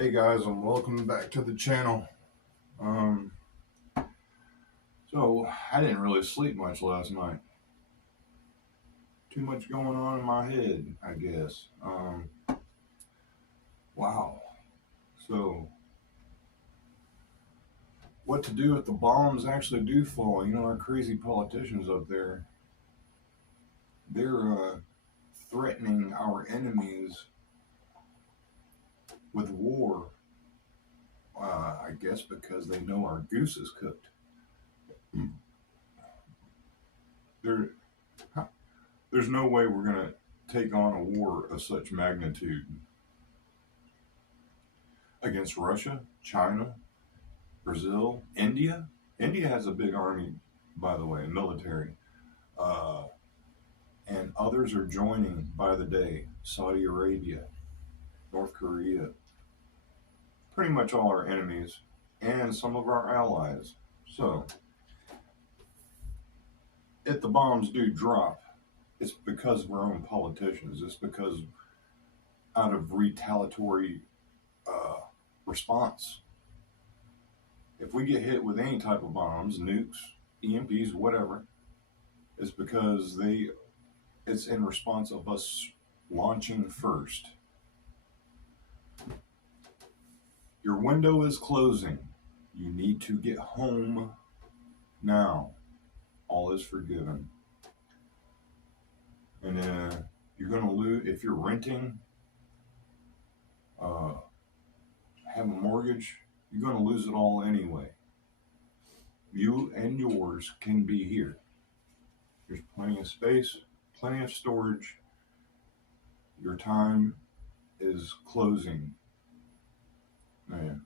Hey guys, and welcome back to the channel. Um, so I didn't really sleep much last night. Too much going on in my head, I guess. Wow. So, what to do if the bombs actually do fall? You know, our crazy politicians up there, they're threatening our enemies with war. I guess because they know our goose is cooked. There, there's no way we're gonna take on a war of such magnitude against Russia, China, Brazil, India. India has a big army, by the way, military. Uh, and others are joining by the day. Saudi Arabia, North Korea, pretty much all our enemies, and some of our allies. So, if the bombs do drop, it's because of our own politicians. It's because out of retaliatory uh, response. If we get hit with any type of bombs, nukes, EMPs, whatever, it's because it's in response of us launching first. Your window is closing. You need to get home now. All is forgiven. And you're going to lose, if you're renting, uh, have a mortgage, you're going to lose it all anyway. You and yours can be here. There's plenty of space, plenty of storage. Your time is closing.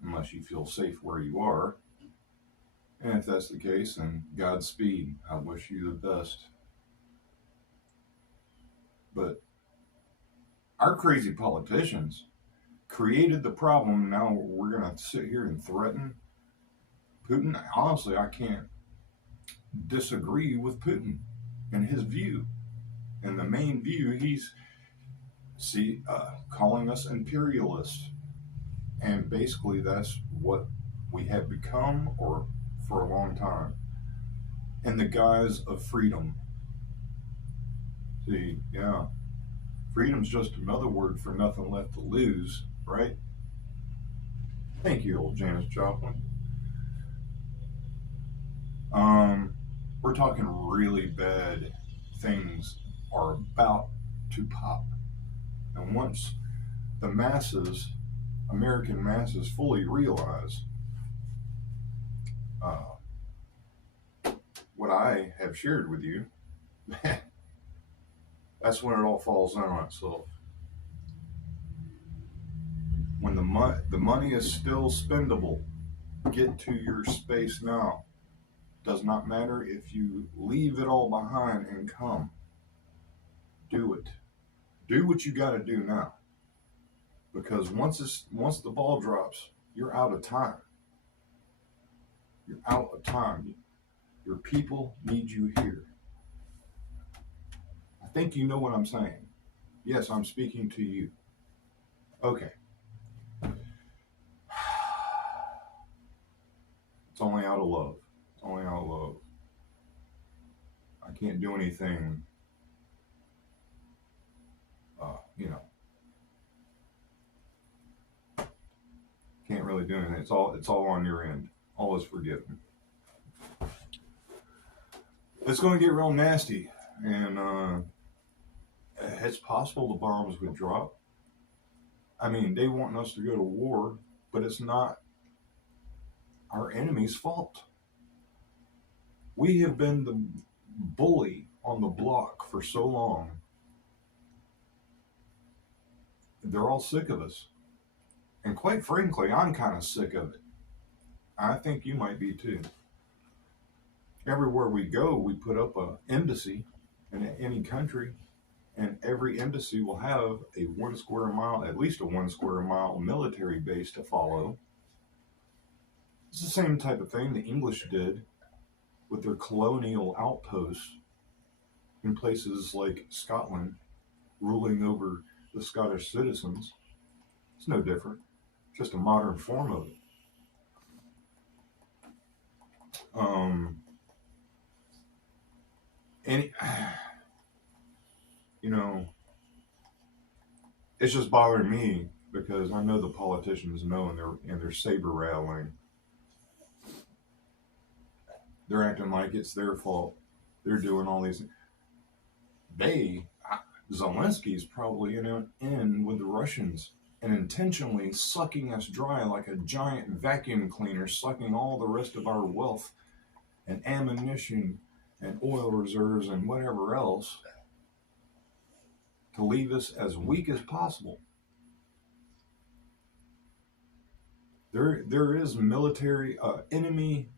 Unless you feel safe where you are. And if that's the case, then Godspeed. I wish you the best. But our crazy politicians created the problem. Now we're going to sit here and threaten Putin. Honestly, I can't disagree with Putin and his view. And the main view, he's calling us imperialists. And basically, that's what we have become, or for a long time, in the guise of freedom. See, yeah, freedom's just another word for nothing left to lose, right? Thank you, old Janis Joplin. We're talking really bad things are about to pop. And once the masses, American masses, fully realize what I have shared with you, that's when it all falls down on itself. When the money is still spendable, get to your space now. Does not matter if you leave it all behind and come. Do it. Do what you got to do now. Because once the ball drops, you're out of time. You're out of time. Your people need you here. I think you know what I'm saying. Yes, I'm speaking to you. Okay. It's only out of love. It's only out of love. I can't do anything, can't really do anything. It's all on your end. All is forgiven. It's going to get real nasty, and it's possible the bombs would drop. I mean, they want us to go to war, but it's not our enemy's fault. We have been the bully on the block for so long. They're all sick of us. And quite frankly, I'm kind of sick of it. I think you might be too. Everywhere we go, we put up an embassy in any country, and every embassy will have a 1 square mile, at least a 1 square mile military base to follow. It's the same type of thing the English did with their colonial outposts in places like Scotland, ruling over the Scottish citizens. It's no different. just a modern form of it. And you know, it's just bothering me because I know the politicians know, and they're saber rattling. They're acting like it's their fault. They're doing all these. They Zelensky's probably in with the Russians and intentionally sucking us dry like a giant vacuum cleaner, sucking all the rest of our wealth and ammunition and oil reserves and whatever else to leave us as weak as possible. There is military enemy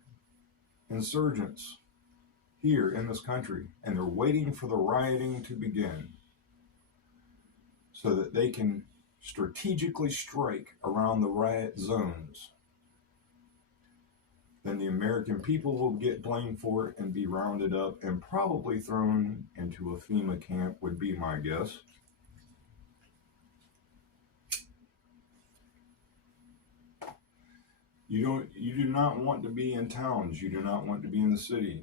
insurgents here in this country, and they're waiting for the rioting to begin so that they can strategically strike around the riot zones. Then the American people will get blamed for it and be rounded up and probably thrown into a FEMA camp, would be my guess. You do not want to be in towns. You do not want to be in the city.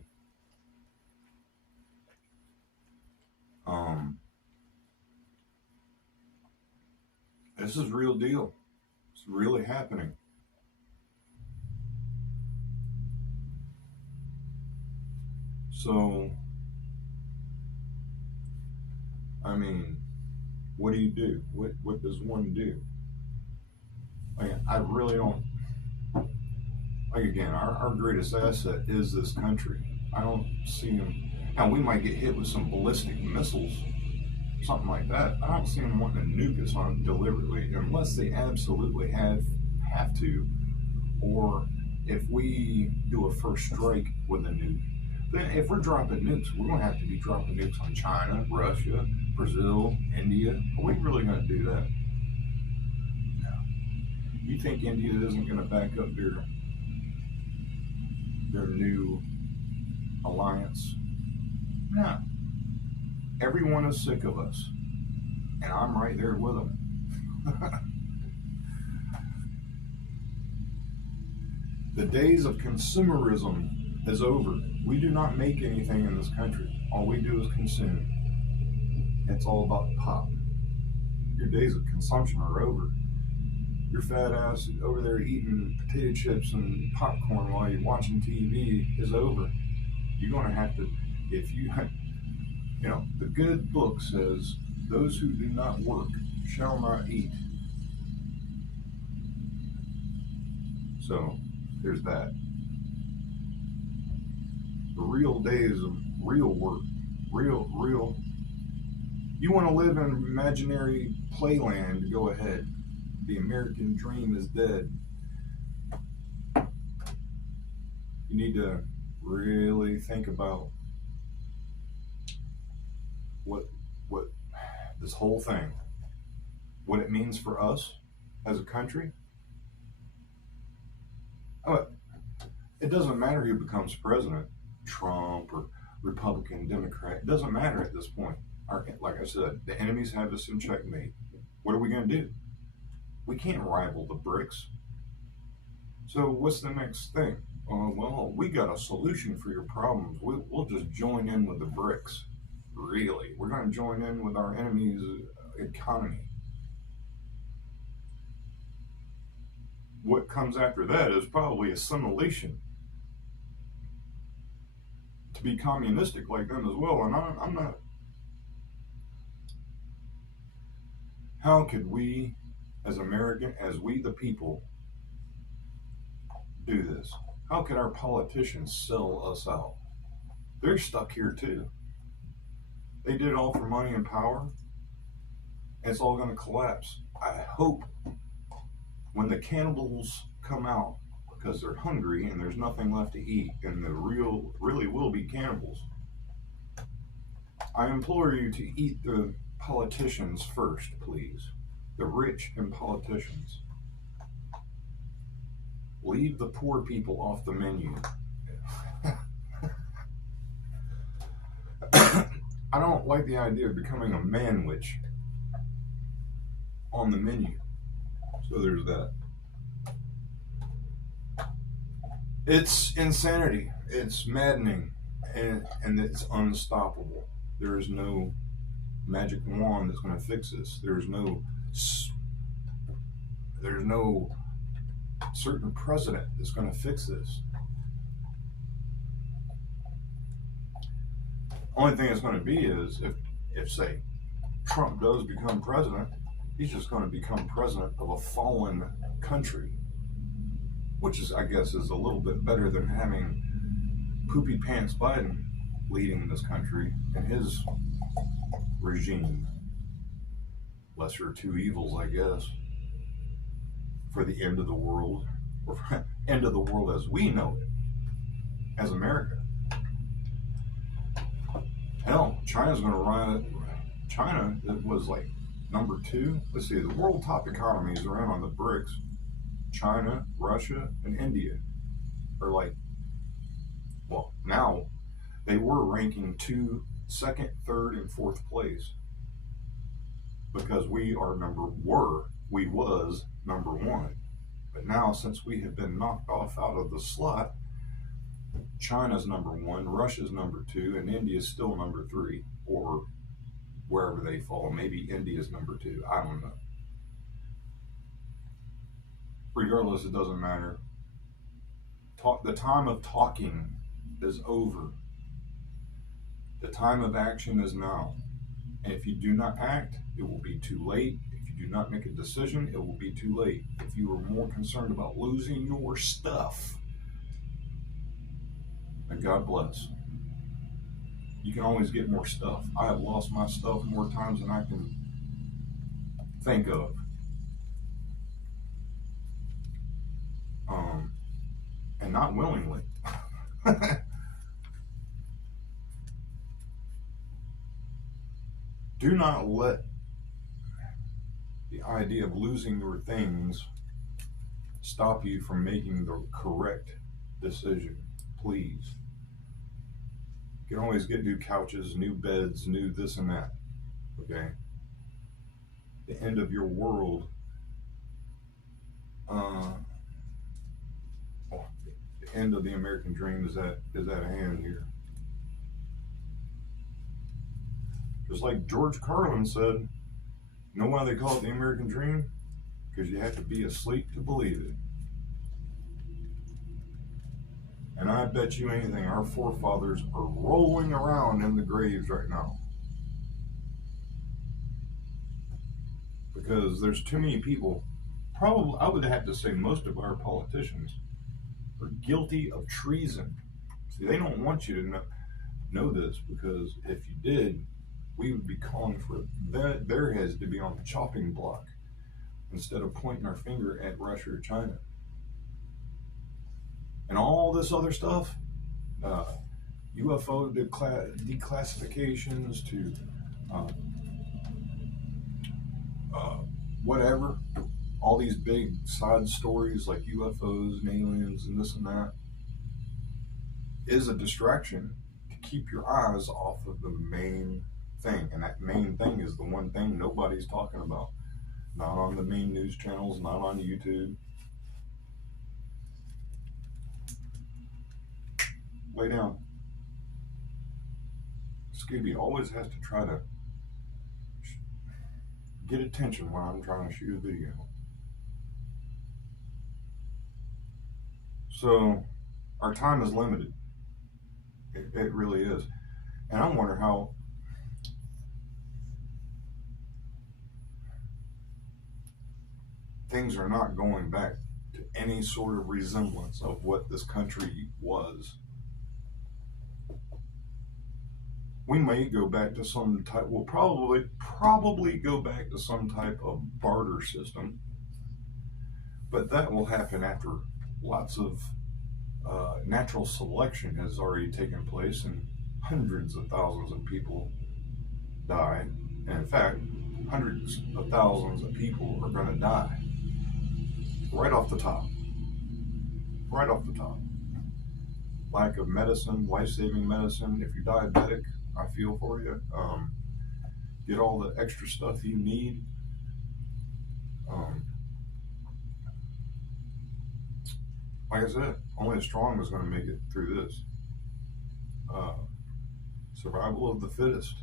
This is real deal. It's really happening. So, I mean, what do you do? What does one do? I really don't. Like again, our greatest asset is this country. I don't see them. Now we might get hit with some ballistic missiles, something like that. I don't see them wanting to nuke us on deliberately, unless they absolutely have to, or if we do a first strike with a nuke. Then if we're dropping nukes, we're going to have to be dropping nukes on China, Russia, Brazil, India. Are we really going to do that? No. You think India isn't going to back up their new alliance? No. Everyone is sick of us, and I'm right there with them. The days of consumerism is over. We do not make anything in this country. All we do is consume. It's all about pop. Your days of consumption are over. Your fat ass over there eating potato chips and popcorn while you're watching TV is over. You're going to have to, if you the good book says, those who do not work shall not eat. So, there's that. The real days of real work, real. You want to live in an imaginary playland, go ahead. The American dream is dead. You need to really think about what this whole thing, what it means for us as a country. It doesn't matter who becomes president, Trump or Republican, Democrat. It doesn't matter at this point. Like I said, the enemies have us in checkmate. What are we going to do? We can't rival the BRICS. So what's the next thing? Well, we got a solution for your problems. We'll just join in with the BRICS. Really? We're going to join in with our enemy's economy. What comes after that is probably assimilation. To be communistic like them as well. And I'm not. How could we, as American, as we the people, do this? How could our politicians sell us out? They're stuck here too. They did it all for money and power. It's all going to collapse. I hope when the cannibals come out because they're hungry and there's nothing left to eat, and the really will be cannibals. I implore you to eat the politicians first, please. The rich and politicians. Leave the poor people off the menu. I don't like the idea of becoming a man-witch on the menu. So there's that. It's insanity. It's maddening, and it's unstoppable. There is no magic wand that's going to fix this. There's no certain president that's going to fix this. Only thing it's going to be is if say Trump does become president, he's just going to become president of a fallen country, which is, I guess, is a little bit better than having Poopy Pants Biden leading this country and his regime. Lesser of two evils, I guess, for the end of the world, or end of the world as we know it, as America. Hell, China's going to run. China was like number 2. Let's see, the world top economies around on the BRICS. China, Russia, and India are like, well, now they were ranking 2, 2nd, 3rd, and 4th place because we was number 1. But now, since we have been knocked off out of the slot, China's number 1, Russia's number 2, and India's still number 3, or wherever they fall. Maybe India's number 2. I don't know. Regardless, it doesn't matter. The time of talking is over. The time of action is now. And if you do not act, it will be too late. If you do not make a decision, it will be too late. If you are more concerned about losing your stuff, then God bless. You can always get more stuff. I have lost my stuff more times than I can think of. And not willingly. Do not let the idea of losing your things stop you from making the correct decision, please. You can always get new couches, new beds, new this and that, okay? The end of your world, the end of the American dream is at hand here. Just like George Carlin said, you know why they call it the American dream? Because you have to be asleep to believe it. And I bet you anything, our forefathers are rolling around in the graves right now. Because there's too many people, probably, I would have to say most of our politicians are guilty of treason. See, they don't want you to know this, because if you did, we would be calling for their heads to be on the chopping block instead of pointing our finger at Russia or China. And all this other stuff, UFO declassifications to whatever, all these big side stories like UFOs and aliens and this and that is a distraction to keep your eyes off of the main thing. And that main thing is the one thing nobody's talking about. Not on the main news channels, not on YouTube. Lay down. Scooby always has to try to get attention when I'm trying to shoot a video. So our time is limited. It really is. And I wonder how things are not going back to any sort of resemblance of what this country was. We may go back to some type, we'll probably go back to some type of barter system, but that will happen after lots of natural selection has already taken place and hundreds of thousands of people die. And in fact, hundreds of thousands of people are going to die right off the top. Right off the top. Lack of medicine, life-saving medicine. If you're diabetic, I feel for you. Get all the extra stuff you need. Like I said, only the strong is going to make it through this. Survival of the fittest.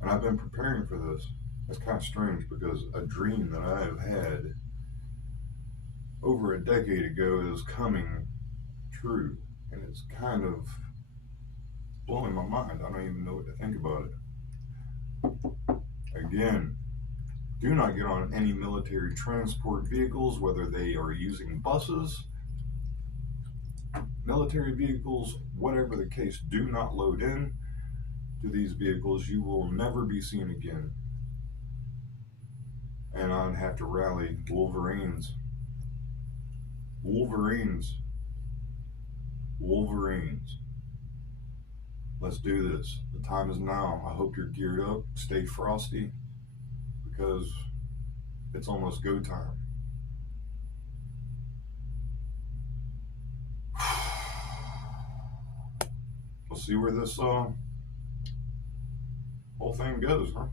And I've been preparing for this. It's kind of strange because a dream that I have had over a decade ago is coming true. And it's kind of blowing my mind. I don't even know what to think about it. Again, do not get on any military transport vehicles, whether they are using buses, military vehicles, whatever the case. Do not load in to these vehicles. You will never be seen again. And I'd have to rally Wolverines. Wolverines. Wolverines. Let's do this. The time is now. I hope you're geared up. Stay frosty because it's almost go time. We'll see where this whole thing goes, huh?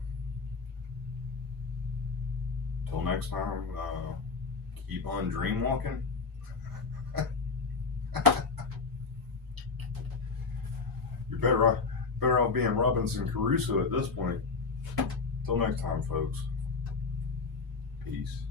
Till next time, keep on dream walking. You're better off being Robinson Crusoe at this point. Till next time, folks. Peace.